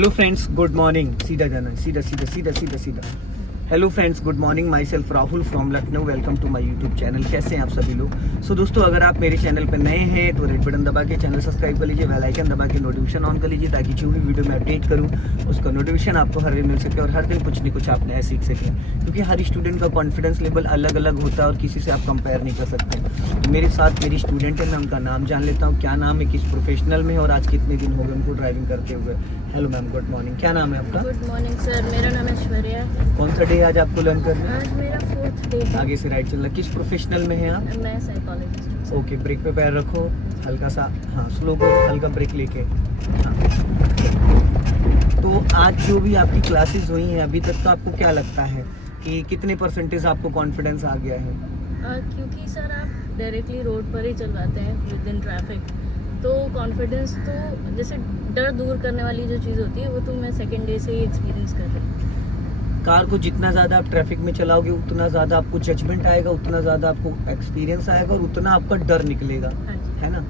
Hello friends, good morning. सीधा जाना, सीधा सीधा सीधा सीधा सीधा। Hello friends, good morning. Myself Rahul from Lucknow. Welcome to my YouTube channel. कैसे हैं आप सभी लोग? सो दोस्तों, अगर आप मेरे चैनल पर नए हैं तो रेड बटन दबा के चैनल सब्सक्राइब कर लीजिए, बेल आइकन दबा के नोटिफिकेशन ऑन कर लीजिए, ताकि जो भी वीडियो मैं अपडेट करूँ उसका नोटिफिकेशन आपको हर दिन मिल सके और हर दिन कुछ न कुछ आप नया सीख सकें। क्योंकि हर स्टूडेंट का कॉन्फिडेंस लेवल अलग अलग होता है और किसी से आप कंपेयर नहीं कर सकते। तो मेरे साथ मेरी स्टूडेंट है, मैं उनका नाम जान लेता हूँ। क्या नाम है, किस प्रोफेशनल में है और आज कितने दिन हो गए उनको ड्राइविंग करते हुए। Hello ma'am, good morning. क्या नाम है आपका? गुड मॉर्निंग सर, मेरा नाम ऐश्वर्या। कौन सा डे आज आपको लर्न करना है? आज मेरा 4th डे है। आगे से राइट चलना। किस प्रोफेशनल में है आप? मैं साइकोलॉजिस्ट। ओके, ब्रेक पे पैर रखो, हल्का सा, हाँ स्लो करो, हल्का ब्रेक लेके। हाँ। तो आज जो भी आपकी क्लासेस हुई हैं अभी तक, तो आपको क्या लगता है कि कितने परसेंटेज आपको कॉन्फिडेंस आ गया है? क्योंकि सर आप डायरेक्टली रोड पर ही चलवाते हैं विद इन ट्रैफिक, तो कॉन्फिडेंस तो जैसे डर दूर करने वाली जो चीज़ होती है वो तो मैं सेकेंड डे से ही एक्सपीरियंस कर रही हूँ। कार को जितना ज़्यादा आप ट्रैफिक में चलाओगे उतना ज़्यादा आपको जजमेंट आएगा, उतना ज़्यादा आपको एक्सपीरियंस आएगा और उतना आपका डर निकलेगा, हाँ जी। है ना?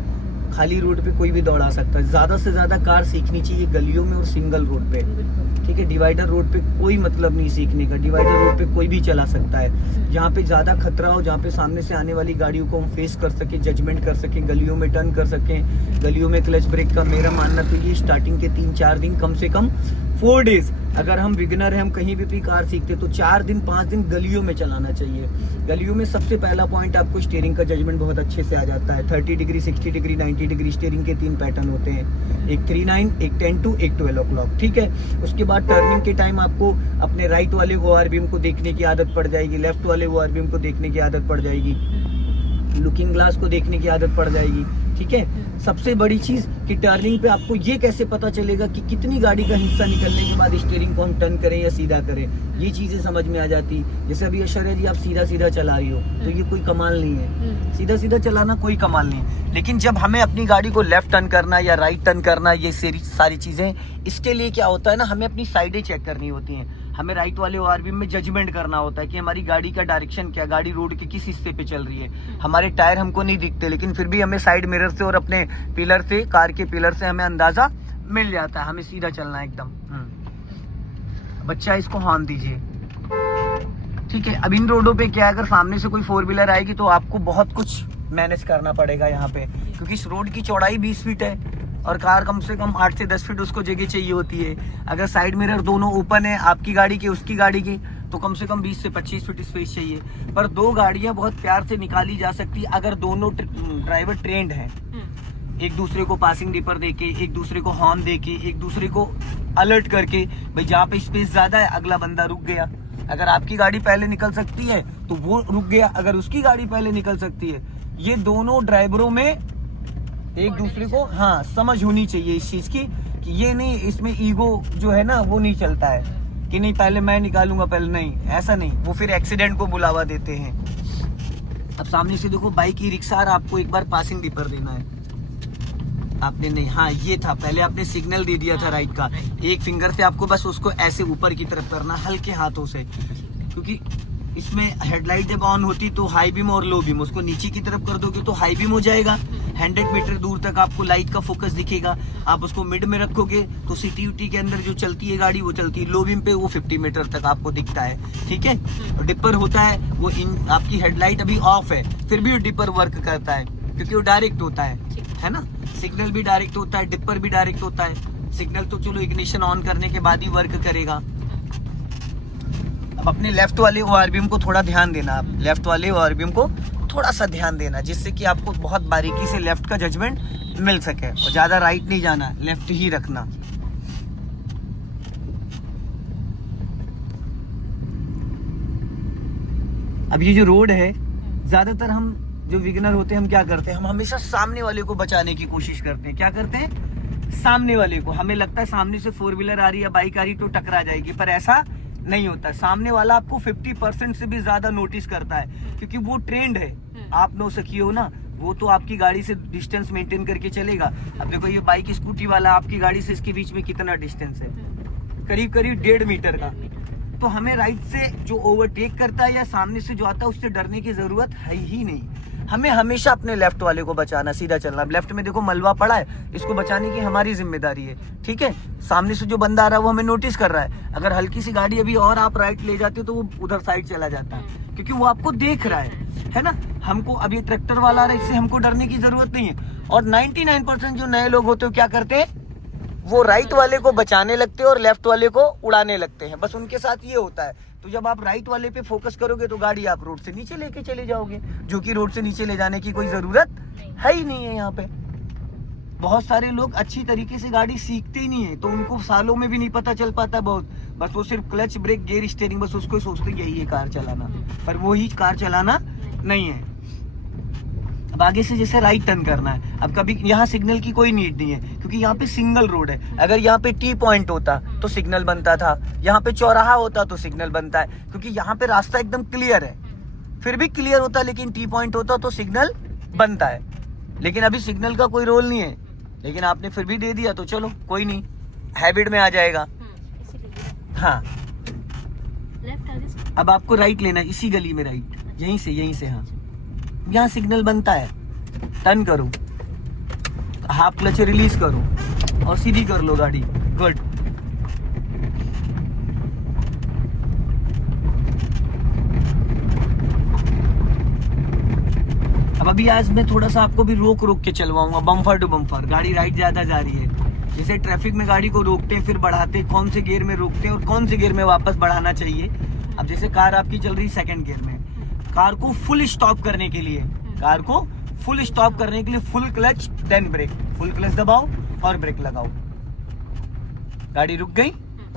खाली रोड पे कोई भी दौड़ा सकता है। ज़्यादा से ज़्यादा कार सीखनी चाहिए गलियों में और सिंगल रोड पे, बिल्कुल। ठीक है? डिवाइडर रोड पे कोई मतलब नहीं सीखने का। डिवाइडर रोड पे कोई भी चला सकता है। जहाँ पे ज़्यादा खतरा हो, जहाँ पे सामने से आने वाली गाड़ियों को हम फेस कर सके, जजमेंट कर सके, गलियों में टर्न कर सकें, गलियों में क्लच ब्रेक का मेरा मानना तो ये स्टार्टिंग के 3-4 दिन, कम से कम 4 डेज, अगर हम बिगिनर हैं, हम कहीं भी कार सीखते तो 4 दिन 5 दिन गलियों में चलाना चाहिए। गलियों में सबसे पहला पॉइंट, आपको स्टीयरिंग का जजमेंट बहुत अच्छे से आ जाता है। 30 डिग्री, 60 डिग्री, 90 डिग्री स्टीयरिंग के 3 पैटर्न होते हैं, एक 3-9, एक 10-2, एक 12 o'clock, ठीक है? उसके बाद टर्निंग के टाइम आपको अपने राइट वाले ओआरबीएम को देखने की आदत पड़ जाएगी, लेफ्ट वाले ओआरबीएम को देखने की आदत पड़ जाएगी, लुकिंग ग्लास को देखने की आदत पड़ जाएगी, ठीक है? सबसे बड़ी चीज कि टर्निंग पे आपको ये कैसे पता चलेगा कि कितनी गाड़ी का हिस्सा निकलने के बाद स्टीयरिंग को हम टर्न करें या सीधा करें, ये चीजें समझ में आ जाती। जैसे अभी ऐश्वर्या जी आप सीधा सीधा चला रही हो तो ये कोई कमाल नहीं है, सीधा सीधा चलाना कोई कमाल नहीं है। लेकिन जब हमें अपनी गाड़ी को लेफ्ट टर्न करना या राइट टर्न करना, ये सारी चीजें, इसके लिए क्या होता है ना, हमें अपनी साइडें चेक करनी होती हैं। हमें राइट वाले ओआरबीएम में जजमेंट करना होता है कि हमारी गाड़ी का डायरेक्शन क्या, गाड़ी रोड के किस हिस्से पे चल रही है। हमारे टायर हमको नहीं दिखते, लेकिन फिर भी हमें साइड मिरर से और अपने पिलर से, कार के पिलर से हमें अंदाजा मिल जाता है हमें सीधा चलना है एकदम। बच्चा, इसको हॉर्न दीजिए, ठीक है? अब इन रोडों पे क्या है, अगर सामने से कोई 4 व्हीलर आएगी तो आपको बहुत कुछ मैनेज करना पड़ेगा यहाँ पे, क्योंकि इस रोड की चौड़ाई 20 फीट है और कार कम से कम 8 से 10 फीट उसको जगह चाहिए होती है। अगर साइड मिरर दोनों ओपन है, आपकी गाड़ी की उसकी गाड़ी की, तो कम से कम 20 से 25 फीट स्पेस चाहिए। पर 2 गाड़ियां बहुत प्यार से निकाली जा सकती है अगर दोनों ड्राइवर ट्रेंड हैं, एक दूसरे को पासिंग डिपर देके, एक दूसरे को हॉर्न देके, एक दूसरे को अलर्ट करके, भाई जहाँ पे स्पेस ज्यादा है अगला बंदा रुक गया। अगर आपकी गाड़ी पहले निकल सकती है तो वो रुक गया, अगर उसकी गाड़ी पहले निकल सकती है। ये दोनों ड्राइवरों में एक दूसरे को हाँ समझ होनी चाहिए इस चीज की, कि ये नहीं, इसमें ईगो जो है ना वो नहीं चलता है कि नहीं पहले मैं निकालूंगा, पहले नहीं, ऐसा नहीं, वो फिर एक्सीडेंट को बुलावा देते हैं। अब सामने से देखो बाइक, ई रिक्शा, आपको एक बार पासिंग डिपर देना है, आपने नहीं, हाँ ये था, पहले आपने सिग्नल दे दिया था राइट का, एक फिंगर से आपको बस उसको ऐसे ऊपर की तरफ करना, हल्के हाथों से, क्योंकि इसमें हेडलाइट जब ऑन होती तो हाई बीम और लो बीम, उसको नीचे की तरफ कर दोगे तो हाई बीम हो जाएगा, 100 मीटर दूर तक आपको लाइट का फोकस दिखेगा। आप उसको मिड में रखोगे तो सिटी उटी के अंदर जो चलती है गाड़ी वो चलती है, लो बीम पे वो 50 मीटर तक आपको दिखता है, ठीक है? और डिपर होता है वो, आपकी हेडलाइट अभी ऑफ है फिर भी डिपर वर्क करता है, क्योंकि वो डायरेक्ट होता है ना? सिग्नल भी डायरेक्ट होता है, डिपर भी डायरेक्ट होता है। सिग्नल तो चलो इग्निशन ऑन करने के बाद ही वर्क करेगा। अब अपने लेफ्ट वाले ओआरबीएम को थोड़ा ध्यान देना, आप लेफ्ट वाले ओआरबीएम को थोड़ा सा ध्यान देना, जिससे कि आपको बहुत बारीकी से लेफ्ट का जजमेंट मिल सके, और ज्यादा राइट नहीं जाना, लेफ्ट ही रखना। अब ये जो रोड है, ज्यादातर हम जो बिगिनर होते हैं हम क्या करते हैं, हम हमेशा सामने वाले को बचाने की कोशिश करते हैं। क्या करते हैं? सामने वाले को, हमें लगता है सामने से 4 व्हीलर आ रही है, बाइक आ रही तो टकरा जाएगी, पर ऐसा नहीं होता। सामने वाला आपको 50% से भी ज्यादा नोटिस करता है, क्योंकि वो ट्रेंड है। आप नो सकिए हो ना, वो तो आपकी गाड़ी से डिस्टेंस मेंटेन करके चलेगा। अब देखो ये बाइक स्कूटी वाला, आपकी गाड़ी से इसके बीच में कितना डिस्टेंस है? करीब करीब 1.5 मीटर का। तो हमें राइट से जो ओवरटेक करता है या सामने से जो आता है उससे डरने की जरूरत है ही नहीं। हमें हमेशा अपने लेफ्ट वाले को बचाना, सीधा चलना। अब लेफ्ट में देखो मलबा पड़ा है, इसको बचाने की हमारी जिम्मेदारी है, ठीक है। सामने से जो बंदा आ रहा है वो हमें नोटिस कर रहा है, अगर हल्की सी गाड़ी अभी और आप राइट ले जाते हो तो वो उधर साइड चला जाता है, क्योंकि वो आपको देख रहा है ना। हमको अभी ट्रैक्टर वाला आ रहा है, इससे हमको डरने की जरूरत नहीं है। और 99% जो नए लोग होते हैं क्या करते हैं, वो राइट वाले को बचाने लगते हैं और लेफ्ट वाले को उड़ाने लगते हैं। बस उनके साथ ये होता है। तो जब आप राइट वाले पे फोकस करोगे तो गाड़ी आप रोड से नीचे लेके चले जाओगे, जो कि रोड से नीचे ले जाने की कोई जरूरत है ही नहीं है। यहाँ पे बहुत सारे लोग अच्छी तरीके से गाड़ी सीखते ही नहीं है, तो उनको सालों में भी नहीं पता चल पाता बहुत। बस वो सिर्फ क्लच, ब्रेक, गियर, स्टीयरिंग, बस उसको ही सोचते यही है कार चलाना, पर वो ही कार चलाना नहीं है। अब आगे से जैसे राइट टर्न करना है, अब कभी यहाँ सिग्नल की कोई नीड नहीं है, क्योंकि यहाँ पे सिंगल रोड है। अगर यहाँ पे टी पॉइंट होता तो सिग्नल बनता था, यहाँ पे चौराहा होता तो सिग्नल बनता है, क्योंकि यहाँ पे रास्ता एकदम क्लियर है। फिर भी क्लियर होता लेकिन टी पॉइंट होता तो सिग्नल बनता है, लेकिन अभी सिग्नल का कोई रोल नहीं है, लेकिन आपने फिर भी दे दिया तो चलो कोई नहीं, हैबिट में आ जाएगा। हाँ, अब आपको राइट लेना है, इसी गली में राइट, यहीं से। हाँ, यहाँ सिग्नल बनता है, टर्न करो, हाफ क्लच रिलीज करो और सीधी कर लो गाड़ी। गुड। अब अभी आज मैं थोड़ा सा आपको भी रोक के चलवाऊंगा, बम्फर टू बम्फर। गाड़ी राइट ज्यादा जा रही है, जैसे ट्रैफिक में गाड़ी को रोकते हैं फिर बढ़ाते हैं, कौन से गियर में रोकते हैं और कौन से गियर में वापस बढ़ाना चाहिए। अब जैसे कार आपकी चल रही सेकंड गियर में, कार को फुल स्टॉप करने के लिए full clutch then brake, full clutch दबाओ और ब्रेक लगाओ, गाड़ी रुक गई,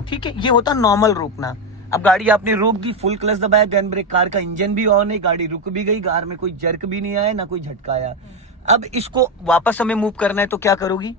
ठीक है। ये होता नॉर्मल रोकना। अब गाड़ी आपने रोक दी, फुल क्लच दबाया देन ब्रेक, कार का इंजन भी ऑन है, गाड़ी रुक भी गई, कार में कोई जर्क भी नहीं आया, ना कोई झटका आया। अब इसको वापस हमें मूव करना है तो क्या करोगी?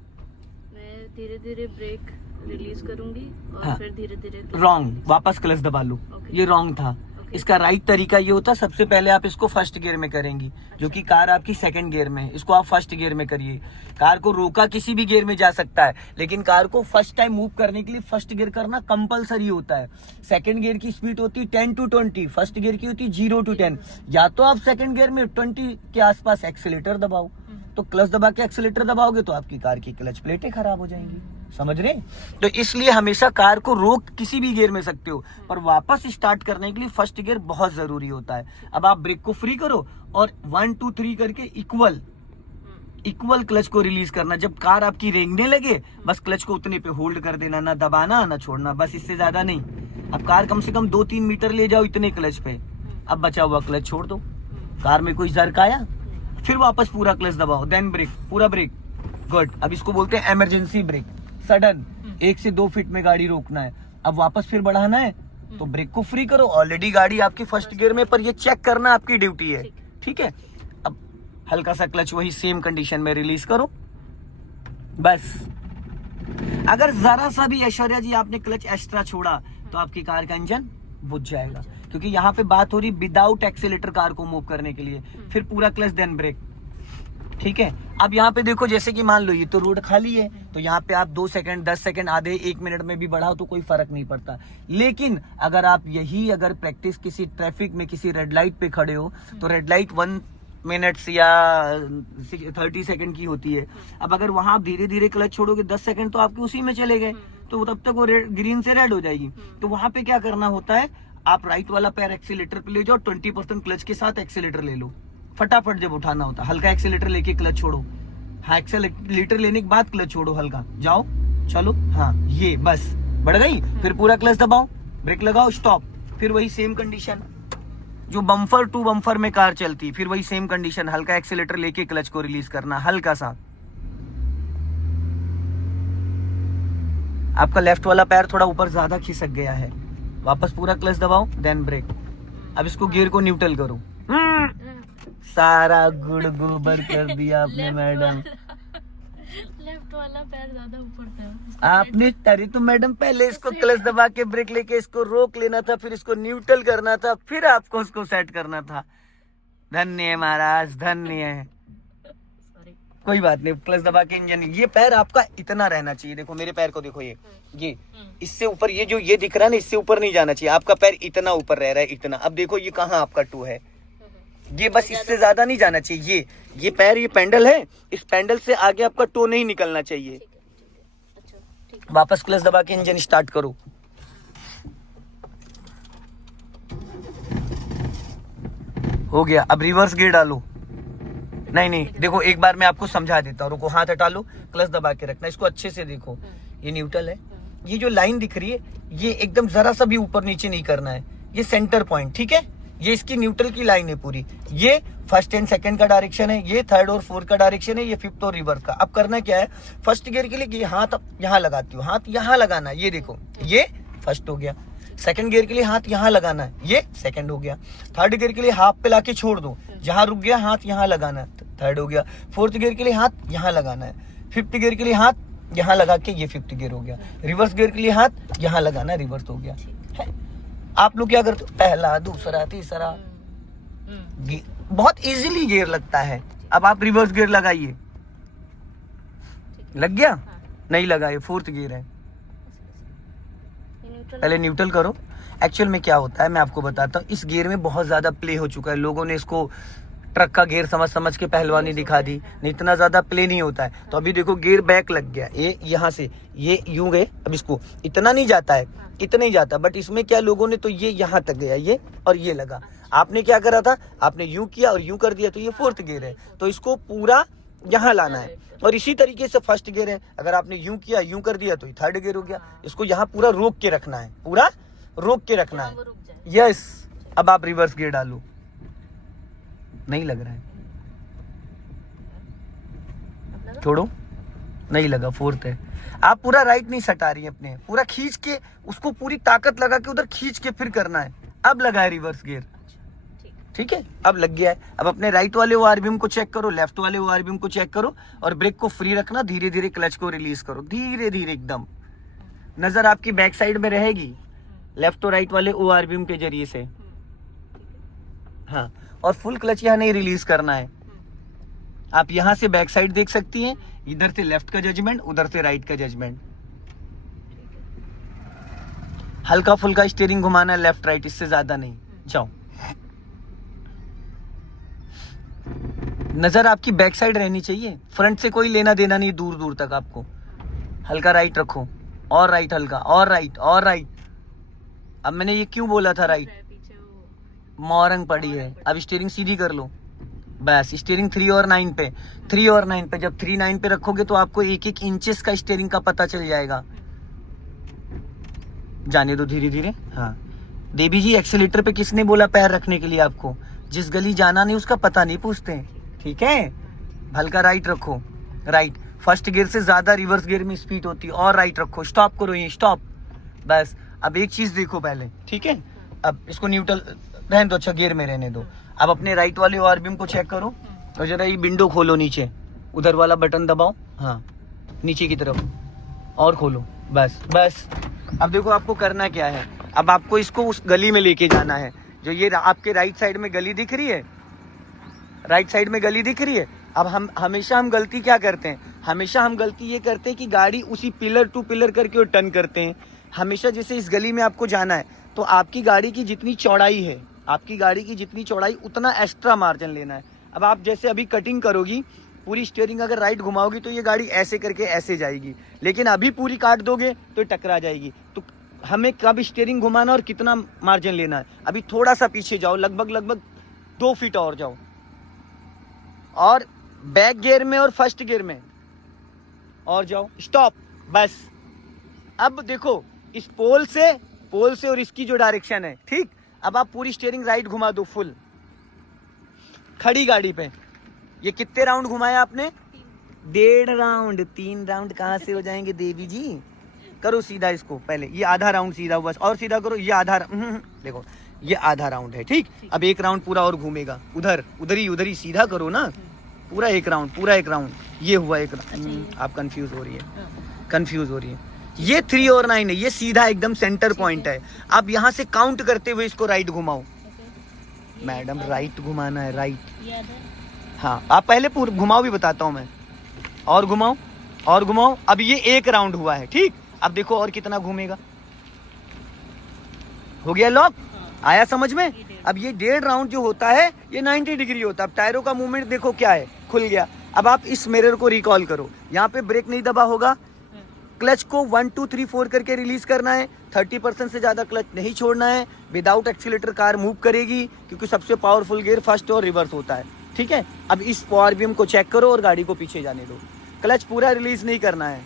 मैं धीरे धीरे ब्रेक रिलीज करूंगी और हाँ, फिर धीरे धीरे रॉन्ग, वापस क्लच दबा लो, ये रॉन्ग था। इसका राइट तरीका ये होता, सबसे पहले आप इसको फर्स्ट गियर में करेंगी, जो कि कार आपकी सेकंड गियर में है, इसको आप फर्स्ट गियर में करिए। कार को रोका किसी भी गियर में जा सकता है, लेकिन कार को फर्स्ट टाइम मूव करने के लिए फर्स्ट गियर करना कंपलसरी होता है। सेकंड गियर की स्पीड होती है 10 to 20, फर्स्ट गियर की होती है 0 to 10। या तो आप सेकंड गियर में 20 के आसपास एक्सीलेटर दबाओ, तो क्लच दबा के एक्सीलेटर दबाओगे तो आपकी कार की क्लच प्लेटें खराब हो जाएंगी, समझ रहे? तो इसलिए हमेशा कार को रोक किसी भी गियर में सकते हो, पर वापस स्टार्ट करने के लिए फर्स्ट गियर बहुत जरूरी होता है। अब आप ब्रेक को फ्री करो और 1 2 3 करके इक्वल क्लच को रिलीज करना। जब कार आपकी रेंगने लगे बस क्लच को उतने पे होल्ड कर देना, ना दबाना ना छोड़ना, बस इससे ज्यादा नहीं। अब कार कम से कम 2-3 मीटर ले जाओ इतने क्लच पे, अब बचा हुआ क्लच छोड़ दो। कार में कोई जर्क आया फिर वापस पूरा क्लच दबाओ, देन ब्रेक, पूरा ब्रेक। गुड। अब इसको बोलते हैं इमरजेंसी ब्रेक, सडन 1 से 2 फीट में गाड़ी रोकना है, अब वापस फिर बढ़ाना है तो ब्रेक को फ्री करो। ऑलरेडी गाड़ी आपकी फर्स्ट गियर में, पर ये चेक करना आपकी ड्यूटी है, ठीक है। अब हल्का सा क्लच वही सेम कंडीशन में रिलीज करो, बस। अगर जरा सा भी ऐश्वर्या जी आपने क्लच एक्स्ट्रा छोड़ा तो आपकी कार का इंजन बुझ जाएगा, क्योंकि यहाँ पे बात हो रही विदाउट एक्सीलेटर कार को मूव करने के लिए, फिर पूरा क्लच देन ब्रेक, ठीक है। अब यहाँ पे देखो, जैसे कि मान लो ये तो रोड खाली है, तो यहाँ पे आप 2 सेकंड, 10 सेकंड, आधे 1 मिनट में भी बढ़ाओ तो कोई फर्क नहीं पड़ता। लेकिन अगर प्रैक्टिस किसी ट्रैफिक में किसी रेड लाइट पे खड़े हो, तो रेड लाइट 1 मिनट या 30 सेकंड की होती है। अब अगर वहां आप धीरे धीरे क्लच छोड़ोगे 10 सेकंड तो आपके उसी में चले गए, तो तब तक वो ग्रीन से रेड हो जाएगी। तो वहां पे क्या करना होता है, आप राइट वाला पैर एक्सीलेटर पे ले जाओ, 20% क्लच के साथ एक्सीलेटर ले लो, फटाफट जब उठाना होता हल्का एक्सीलेटर लेके क्लच छोड़ो, हाँ एक्सीलेटर लेने के बाद क्लच छोड़ो, हल्का जाओ, चलो, हाँ ये बस बढ़ गई। फिर पूरा क्लच दबाओ, ब्रेक लगाओ, स्टॉप, फिर वही सेम कंडीशन जो बम्फर टू बम्फर में कार चलती, फिर वही सेम कंडीशन, हल्का एक्सीलेटर लेके क्लच को रिलीज करना, हल्का सा। आपका लेफ्ट वाला पैर थोड़ा ऊपर ज्यादा खिसक गया है, वापस पूरा क्लच दबाओ, देन ब्रेक। अब इसको गियर को न्यूट्रल करो। सारा गुड़ गोबर कर दिया आपने मैडम। लेफ्ट वाला पैर ज्यादा ऊपर था आपने, अरे तो मैडम पहले इसको क्लच दबा के ब्रेक लेके इसको रोक लेना था, फिर इसको न्यूट्रल करना था, फिर आपको उसको सेट करना था। धन्य है महाराज, धन्य है। कोई बात नहीं, क्लच दबा के इंजन, ये पैर आपका इतना रहना चाहिए। देखो मेरे पैर को देखो, ये इससे ऊपर, ये जो ये दिख रहा है ना, इससे ऊपर नहीं जाना चाहिए। आपका पैर इतना ऊपर रह रहा है, इतना। अब देखो ये कहाँ आपका टू है, ये बस इससे ज्यादा नहीं जाना चाहिए। ये पैर, ये पैंडल है, इस पैंडल से आगे आपका टो नहीं निकलना चाहिए। अच्छा ठीक है। वापस क्लच दबा के इंजन स्टार्ट करो। हो गया। अब रिवर्स गियर डालो। नहीं देखो, एक बार मैं आपको समझा देता हूँ। रुको, हाथ हटा लो, क्लच दबा के रखना। इसको अच्छे से देखो, ये न्यूट्रल है। ये जो लाइन दिख रही है, ये एकदम जरा सा भी ऊपर नीचे नहीं करना है। ये सेंटर पॉइंट, ठीक है। ये इसकी न्यूट्रल की लाइन है पूरी। ये फर्स्ट एंड सेकंड का डायरेक्शन है, ये थर्ड और फोर्थ का डायरेक्शन है, ये फिफ्थ और रिवर्स का। अब करना क्या है, फर्स्ट गियर के लिए ये हाथ यहाँ लगाती हूँ, हाथ यहाँ लगाना है। ये देखो, ये फर्स्ट हो गया। सेकंड गियर के लिए हाथ यहाँ लगाना है, ये सेकंड हो गया। थर्ड गियर के लिए हाथ पे लाके छोड़ दो, जहां रुक गया हाथ यहाँ लगाना है, थर्ड हो गया। फोर्थ गियर के लिए हाथ यहाँ लगाना है। फिफ्थ गियर के लिए हाथ यहाँ लगा के, ये फिफ्थ गियर हो गया। रिवर्स गियर के लिए हाथ यहाँ लगाना है, रिवर्स हो गया है। आप लोग क्या करते हो, पहला, दूसरा, तीसरा, बहुत इजीली गियर लगता है। अब आप रिवर्स गियर लगाइए। लग गया? नहीं लगा, ये फोर्थ गियर है। पहले न्यूट्रल करो। एक्चुअल में क्या होता है मैं आपको बताता हूँ। इस गियर में बहुत ज्यादा प्ले हो चुका है, लोगों ने इसको ट्रक का गियर समझ के पहलवानी दिखा दी। नहीं, इतना ज्यादा प्ले नहीं होता है। तो अभी देखो, गियर बैक लग गया, ये यहाँ से ये यूं गए। अब इसको इतना नहीं जाता है, इतना ही जाता, बट इसमें क्या लोगों ने तो ये यहाँ तक गया, ये और ये लगा। आपने क्या करा था, आपने यूं किया और यूं कर दिया, तो ये फोर्थ गियर है। तो इसको पूरा यहाँ लाना है। और इसी तरीके से फर्स्ट गियर है, अगर आपने यूं किया, यूं कर दिया, तो ये थर्ड गियर हो गया। इसको यहाँ पूरा रोक के रखना है, पूरा रोक के रखना है। यस। अब आप रिवर्स गियर डालो। नहीं लग रहा है, छोड़ो। नहीं लगा, फोर्थ है। आप पूरा राइट नहीं सटा रही है अपने, पूरा खींच के उसको, पूरी ताकत लगा के उधर खींच के फिर करना है। अब लगा है रिवर्स गियर, ठीक है। अब लग गया है। अब अपने राइट वाले ओआरबीएम को चेक करो, लेफ्ट वाले ओआरबीएम को चेक करो, और ब्रेक को फ्री रखना। धीरे धीरे क्लच को रिलीज करो, धीरे धीरे एकदम। नजर आपकी बैक साइड में रहेगी, लेफ्ट और राइट वाले ओआरबीएम के जरिए से। हाँ, और फुल क्लच यहाँ नहीं रिलीज करना है। आप यहाँ से बैक साइड देख सकती हैं, इधर से लेफ्ट का जजमेंट, उधर से राइट का जजमेंट। हल्का फुल्का स्टीयरिंग घुमाना है, लेफ्ट राइट, इससे ज्यादा नहीं। जाओ। नजर आपकी बैक साइड रहनी चाहिए, फ्रंट से कोई लेना देना नहीं, दूर दूर तक आपको। हल्का राइट रखो, और राइट हल्का, और राइट, और राइट। अब मैंने ये क्यों बोला था राइट, मोरंग पड़ी है। अब स्टीयरिंग सीधी कर लो, बस। स्टीयरिंग 3 और 9 पे, 3 और 9 पे। जब 3, 9 पे रखोगे तो आपको एक एक इंचेस का स्टीयरिंग का पता चल जाएगा। जाने दो धीरे धीरे। हाँ देवी जी, एक्सीलेटर पे किसने बोला पैर रखने के लिए आपको? जिस गली जाना नहीं उसका पता नहीं पूछते, ठीक है। हल्का राइट रखो, राइट। फर्स्ट गियर से ज्यादा रिवर्स गियर में स्पीड होती है। और राइट रखो, स्टॉप करो, ये स्टॉप, बस। अब एक चीज देखो पहले, ठीक है। अब इसको न्यूट्रल रहने दो, अच्छा गियर में रहने दो। अब अपने राइट वाले ओआरबीएम को चेक करो, और जरा ये विंडो खोलो नीचे, उधर वाला बटन दबाओ, हाँ नीचे की तरफ, और खोलो, बस बस। अब देखो आपको करना क्या है। अब आपको इसको उस गली में लेके जाना है, जो ये आपके राइट साइड में गली दिख रही है, राइट साइड में गली दिख रही है। अब हम हमेशा गलती क्या करते हैं, हमेशा हम गलती ये करते हैं कि गाड़ी उसी पिलर टू पिलर करके वो टर्न करते हैं। हमेशा जैसे इस गली में आपको जाना है, तो आपकी गाड़ी की जितनी चौड़ाई है, आपकी गाड़ी की जितनी चौड़ाई, उतना एक्स्ट्रा मार्जिन लेना है। अब आप जैसे अभी कटिंग करोगी, पूरी स्टीयरिंग अगर राइट घुमाओगी तो ये गाड़ी ऐसे करके ऐसे जाएगी, लेकिन अभी पूरी काट दोगे तो टकरा जाएगी। तो हमें कब स्टीयरिंग घुमाना और कितना मार्जिन लेना है। अभी थोड़ा सा पीछे जाओ, लगभग 2 फीट और जाओ, और बैक गियर में और फर्स्ट गियर में और जाओ, स्टॉप, बस। अब देखो इस पोल से और इसकी जो डायरेक्शन है, ठीक। अब आप पूरी स्टीयरिंग राइट घुमा दो फुल, खड़ी गाड़ी पे। ये कितने राउंड घुमाया आपने? 1.5 राउंड। 3 राउंड कहाँ से हो जाएंगे देवी जी? करो सीधा इसको, पहले ये आधा राउंड सीधा, बस। और सीधा करो, ये आधा, देखो ये आधा राउंड है, ठीक। अब 1 राउंड पूरा और घूमेगा, उधर ही सीधा करो ना, पूरा 1 राउंड, पूरा 1 राउंड। ये हुआ 1 राउंड। आप कंफ्यूज हो रही है। ये 3 और 9 है, ये सीधा एकदम सेंटर पॉइंट है। अब यहाँ से काउंट करते हुए इसको राइट घुमाओ। मैडम राइट घुमाना है, राइट। हाँ आप पहले पूरा घुमाओ, भी बताता हूँ मैं। और घुमाओ। अब ये 1 राउंड हुआ है, ठीक। अब देखो और कितना घूमेगा। हो गया लॉक? आया समझ में? अब ये 1.5 राउंड जो होता है ये 90 डिग्री होता है। अब टायरों का मूवमेंट देखो क्या है, खुल गया। अब आप इस मिरर को रिकॉल करो, यहाँ पे ब्रेक नहीं दबा होगा, क्लच को 1 2 3 4 करके रिलीज करना है, 30% से ज्यादा क्लच नहीं छोड़ना है। विदाउट एक्सीलेटर कार मूव करेगी क्योंकि सबसे पावरफुल गियर फर्स्ट और रिवर्स होता है, ठीक है। अब इस आरपीएम को चेक करो और गाड़ी को पीछे जाने दो, क्लच पूरा रिलीज नहीं करना है,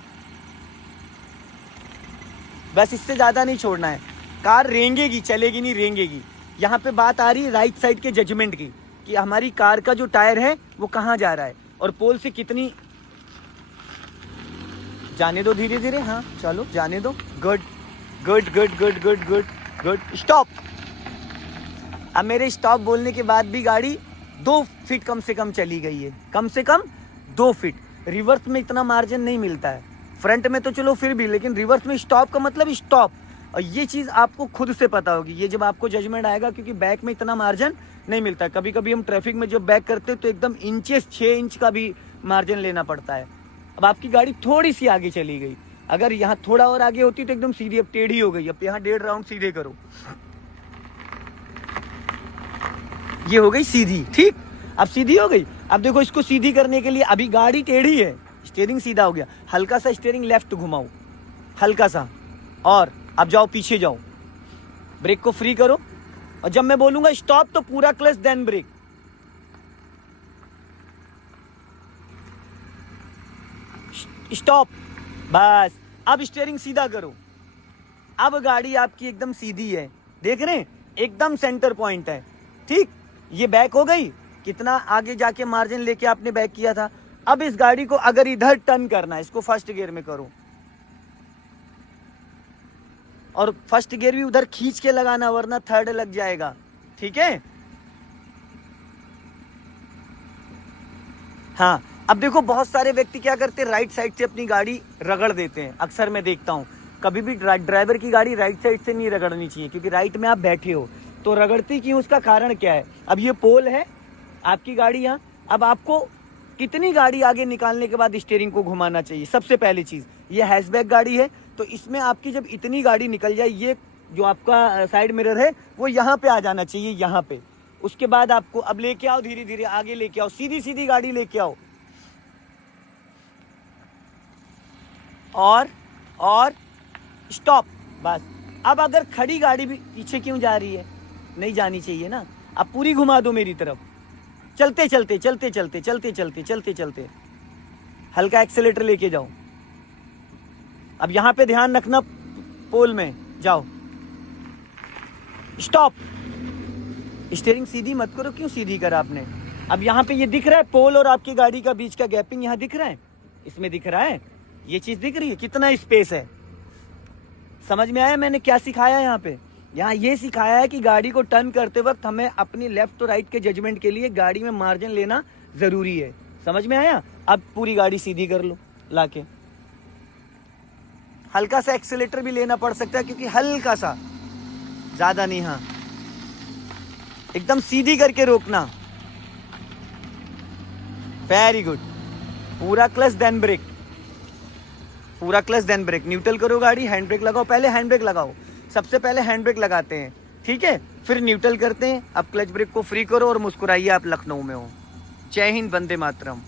बस इससे ज्यादा नहीं छोड़ना है। कार रेंगेगी, चलेगी नहीं, रेंगेगी। यहाँ पे बात आ रही है राइट साइड के जजमेंट की कि हमारी कार का जो टायर है वो कहाँ जा रहा है और पोल से कितनी, जाने दो धीरे धीरे, हाँ चलो जाने दो, good good good good good good good, stop. अब मेरे स्टॉप बोलने के बाद भी गाड़ी 2 फीट कम से कम चली गई है, कम से कम 2 फीट। रिवर्स में इतना मार्जिन नहीं मिलता है, फ्रंट में तो चलो फिर भी, लेकिन रिवर्स में स्टॉप का मतलब स्टॉप। और ये चीज़ आपको खुद से पता होगी, ये जब आपको जजमेंट आएगा, क्योंकि बैक में इतना मार्जिन नहीं मिलता। कभी कभी हम ट्रैफिक में जब बैक करते हैं तो एकदम इंचेस 6 इंच का भी मार्जिन लेना पड़ता है। अब आपकी गाड़ी थोड़ी सी आगे चली गई, अगर यहाँ थोड़ा और आगे होती तो एकदम सीधी, अब टेढ़ी हो गई। अब यहाँ 1.5 राउंड सीधे करो, ये हो गई सीधी, ठीक। अब सीधी हो गई। अब देखो इसको सीधी करने के लिए अभी गाड़ी टेढ़ी है, स्टीयरिंग सीधा हो गया, हल्का सा स्टीयरिंग लेफ्ट घुमाओ, हल्का सा, और अब जाओ पीछे जाओ, ब्रेक को फ्री करो, और जब मैं बोलूंगा स्टॉप तो पूरा क्लच देन ब्रेक। स्टॉप, बस। अब स्टीयरिंग सीधा करो, अब गाड़ी आपकी एकदम सीधी है, देख रहे हैं, एकदम सेंटर पॉइंट है, ठीक। ये बैक हो गई, कितना आगे जाके मार्जिन लेके आपने बैक किया था। अब इस गाड़ी को अगर इधर टर्न करना है, इसको फर्स्ट गियर में करो, और फर्स्ट गियर भी उधर खींच के लगाना, वरना थर्ड लग जाएगा, ठीक है। हाँ, अब देखो बहुत सारे व्यक्ति क्या करते हैं, राइट साइड से अपनी गाड़ी रगड़ देते हैं। अक्सर मैं देखता हूँ, कभी भी ड्राइवर की गाड़ी राइट साइड से नहीं रगड़नी चाहिए, क्योंकि राइट में आप बैठे हो। तो रगड़ती क्यों, उसका कारण क्या है। अब ये पोल है आपकी गाड़ी यहाँ, अब आपको कितनी गाड़ी आगे निकालने के बाद स्टीयरिंग को घुमाना चाहिए। सबसे पहली चीज़, ये हैचबैक गाड़ी है, तो इसमें आपकी जब इतनी गाड़ी निकल जाए, ये जो आपका साइड मिरर है वो यहाँ पे आ जाना चाहिए, यहाँ पे। उसके बाद आपको अब लेके आओ, धीरे धीरे आगे लेके आओ, सीधी सीधी गाड़ी लेके आओ, और स्टॉप, बस। अब अगर खड़ी गाड़ी भी पीछे क्यों जा रही है, नहीं जानी चाहिए ना। अब पूरी घुमा दो मेरी तरफ, चलते चलते चलते चलते चलते चलते चलते चलते, हल्का एक्सेलेटर लेके जाओ। अब यहां पे ध्यान रखना, पोल में जाओ, स्टॉप। स्टीयरिंग सीधी मत करो, क्यों सीधी करा आपने। अब यहाँ पे ये दिख रहा है पोल और आपकी गाड़ी का बीच का गैपिंग, यहाँ दिख रहा है, इसमें दिख रहा है, ये चीज दिख रही है, कितना स्पेस है। समझ में आया मैंने क्या सिखाया यहाँ पे। यहाँ ये सिखाया है कि गाड़ी को टर्न करते वक्त हमें अपनी लेफ्ट और राइट के जजमेंट के लिए गाड़ी में मार्जिन लेना जरूरी है। समझ में आया। अब पूरी गाड़ी सीधी कर लो लाके, हल्का सा एक्सीलेटर भी लेना पड़ सकता है, क्योंकि हल्का सा, ज्यादा नहीं, हाँ एकदम सीधी करके रोकना। वेरी गुड, पूरा क्लच देन ब्रेक, पूरा क्लच देन ब्रेक। न्यूट्रल करो गाड़ी, हैंड ब्रेक लगाओ, पहले हैंड ब्रेक लगाओ, सबसे पहले हैंड ब्रेक लगाते हैं, ठीक है, फिर न्यूट्रल करते हैं। अब क्लच ब्रेक को फ्री करो और मुस्कुराइए, आप लखनऊ में हो। जय हिंद, वंदे मातरम।